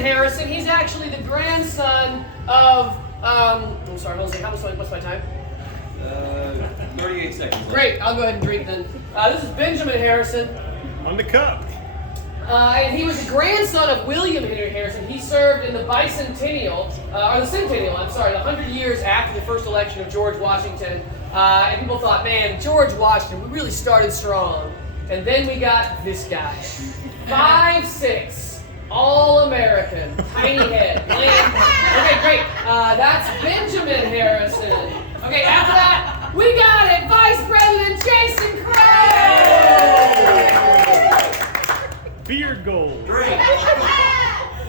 Harrison. He's actually the grandson of, I'm sorry, Jose, what's my time? 38 seconds. Great, I'll go ahead and drink then. This is Benjamin Harrison. On the cup. And he was the grandson of William Henry Harrison. He served in the bicentennial, or the centennial, I'm sorry, the 100 years after the first election of George Washington. And people thought, man, George Washington, we really started strong. And then we got this guy. 5'6", all-American, tiny head. Okay, great. That's Benjamin Harrison. Okay, after that, we got it, Vice President Jason Crow! Beard gold. Great.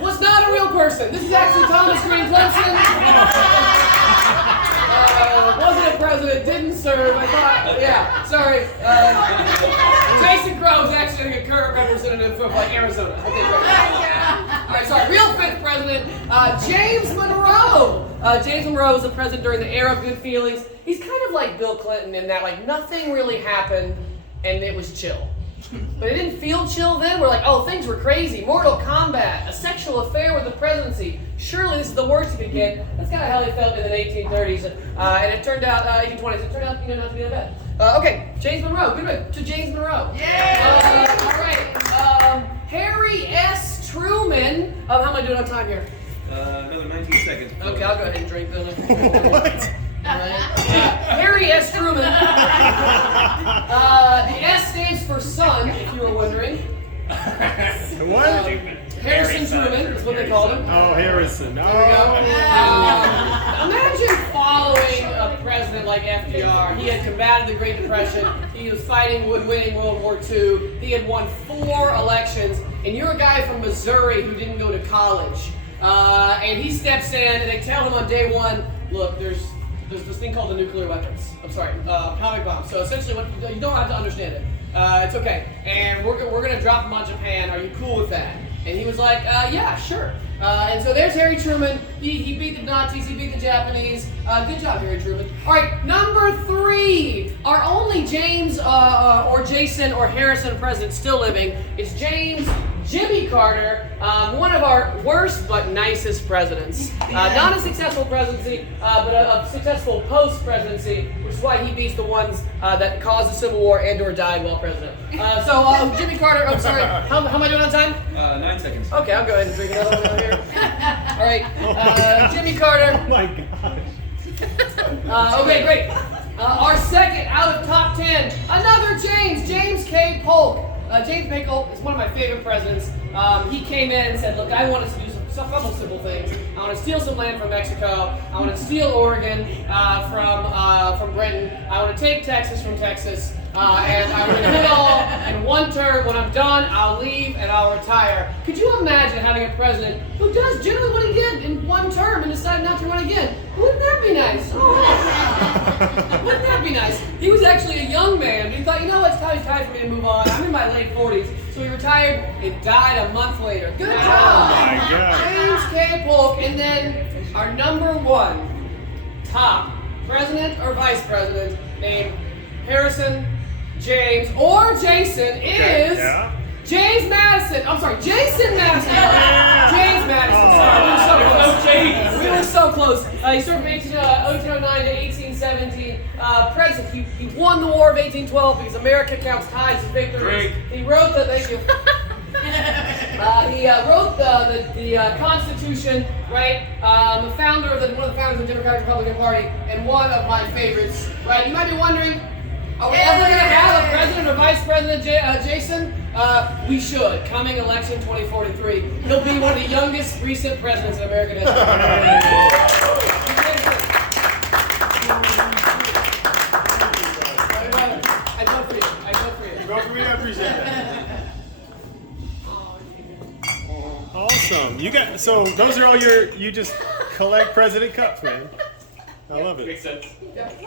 Was not a real person. This is actually Thomas Green Clemson. Wasn't a president, didn't serve. I thought, yeah, sorry. Jason Crow is actually a current representative from Arizona. Okay, great. All right, sorry. Real fifth president, James Monroe. James Monroe was the president during the era of good feelings. He's kind of like Bill Clinton in that, like, nothing really happened and it was chill. But it didn't feel chill then. We're like, oh, things were crazy. Mortal combat, a sexual affair with the presidency. Surely this is the worst you could get. That's kind of how they felt in the 1830s. And it turned out, 1820s, it turned out, not to be that bad. Okay, James Monroe. Good to James Monroe. Yeah! All right. Harry S. Truman. How am I doing on time here? Another 19 seconds. Okay, I'll go ahead and drink then. What? Harry S. Truman. The S stands for son, if you were wondering. What? Harrison Truman is what they called him. Oh, Harrison. There we go. Imagine following a president like FDR. He had combated the Great Depression. He was fighting and winning World War II. He had won 4 elections. And you're a guy from Missouri who didn't go to college. And he steps in and they tell him on day one, look, there's this thing called the nuclear weapons. I'm sorry, atomic bombs. So essentially, you don't have to understand it. It's okay. And we're going to drop them on Japan. Are you cool with that? And he was like, yeah, sure. And so there's Harry Truman. He beat the Nazis. He beat the Japanese. Good job, Harry Truman. All right, number 3. Our only James or Jason or Harrison president still living is James Jimmy Carter, one of our worst but nicest presidents. Not a successful presidency, but a successful post-presidency, which is why he beats the ones that caused the Civil War and or died while president. So Jimmy Carter, I'm sorry, how am I doing on time? 9 seconds. Okay, I'll go ahead and drink another one out here. All right, Jimmy Carter. Oh my gosh. Okay, great. Our second out of top 10, another James K. Polk. James K. Polk is one of my favorite presidents. He came in and said, look, I want us to do some couple simple things. I want to steal some land from Mexico. I want to steal Oregon from Britain. I want to take Texas from Texas. And I want to do it all in one term. When I'm done, I'll leave and I'll retire. Could you imagine having a president who does generally what he did in one term and decided not to run again? Wouldn't that be nice? Oh. Wouldn't that be nice? He was actually a young man. He thought, you know what, it's probably time for me to move on. I'm in my late 40s. So he retired and died a month later. Good job. Oh my God. James K. Polk. And then our number 1 top president or vice president named Harrison James or Jason is James Madison. I'm sorry, Jason Madison. James Madison. Sorry, we were so close. He served from 1809 to 1817. President. He won the War of 1812 because America counts ties as victories. Great. He wrote the. Thank you. He wrote the Constitution, right? One of the founders of the Democratic Republican Party, and one of my favorites, right? You might be wondering, are we ever going to have a president or vice president, Jason? We should. Coming election 2043, he'll be one of the youngest recent presidents in American history. I vote for you. Vote for me, I appreciate that. Awesome. So those are all you just collect president cups, man. I love it. Makes sense.